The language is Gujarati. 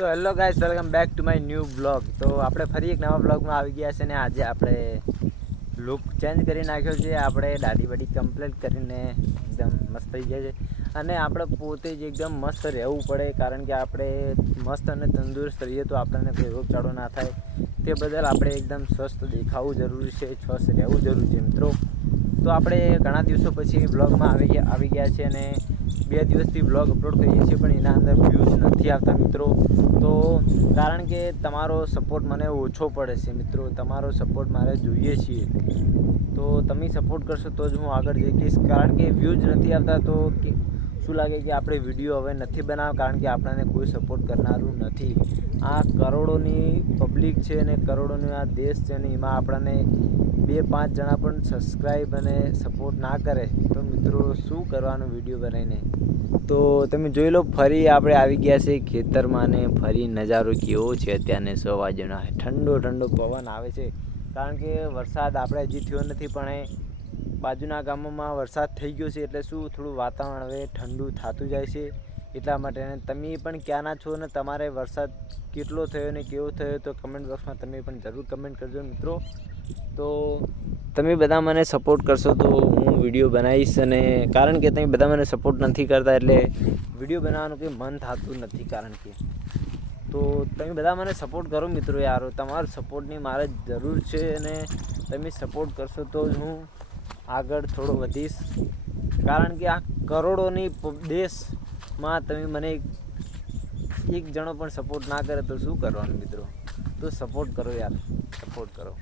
તો hello guys, welcome back to my new blog. તો આપણે ફરી એક નવા બ્લોગમાં આવી ગયા છે ને આજે આપણે લુક ચેન્જ કરી નાખ્યો છે। આપણે દાઢી વાડી કમ્પ્લીટ કરીને એકદમ મસ્ત થઈ ગયા છે અને આપણે પોતે જ એકદમ મસ્ત રહેવું પડે, કારણ કે આપણે મસ્ત અને તંદુરસ્ત રહીએ તો આપણને કોઈ રોગચાળો ના થાય। તે બદલ આપણે એકદમ સ્વસ્થ દેખાવું જરૂરી છે, સ્વસ્થ રહેવું જરૂરી છે મિત્રો। તો આપણે ઘણા દિવસો પછી બ્લોગમાં આવી ગયા છે અને 2 દિવસથી બ્લોગ અપલોડ કરીએ છીએ પણ એના અંદર વ્યૂઝ નથી આવતા મિત્રો। તો કારણ કે તમારો સપોર્ટ મને ઓછો પડે છે મિત્રો, તમારો સપોર્ટ મારે જોઈએ છીએ। તો તમે સપોર્ટ કરશો તો જ હું આગળ જઈ શકીશ, કારણ કે વ્યૂઝ નથી આવતા તો શું લાગે કે આપણે વિડીયો હવે નથી બનાવવા, કારણ કે આપણને કોઈ સપોર્ટ કરનારું નથી। આ કરોડોની પબ્લિક છે અને કરોડોનો આ દેશ છે અને એમાં આપણને 2-5 જણા પણ સબસ્ક્રાઈબ અને સપોર્ટ ના કરે તો મિત્રો શું કરવાનું વિડીયો બનાવીને। તો તમે જોઈ લો, ફરી આપણે આવી ગયા છે ખેતરમાં ને ફરી નજારો કેવો છે અત્યારને 6 વાગ્યાનો। ઠંડો ઠંડો પવન આવે છે, કારણ કે વરસાદ આપણે હજી થયો નથી પણ બાજુના ગામોમાં વરસાદ થઈ ગયો છે, એટલે શું થોડું વાતાવરણ હવે ઠંડુ થતું જાય છે એટલા માટે। તમે પણ ક્યાંના છો ને તમારે વરસાદ કેટલો થયો ને કેવો થયો તો કમેન્ટ બોક્સમાં તમે પણ જરૂર કમેન્ટ કરજો મિત્રો। તો તમે બધા મને સપોર્ટ કરશો તો હું વિડીયો બનાવીશ, અને કારણ કે તમે બધા મને સપોર્ટ નથી કરતા એટલે વિડીયો બનાવવાનું કંઈ મન થતું નથી। કારણ કે તો તમે બધા મને સપોર્ટ કરો મિત્રો યાર, તમારા સપોર્ટની મારે જરૂર છે અને તમે સપોર્ટ કરશો તો જ હું આગળ થોડો વધીશ, કારણ કે આ કરોડોની દેશમાં તમે મને એક જણો પણ સપોર્ટ ના કરે તો શું કરવાનું મિત્રો। તો સપોર્ટ કરો યાર, સપોર્ટ કરો।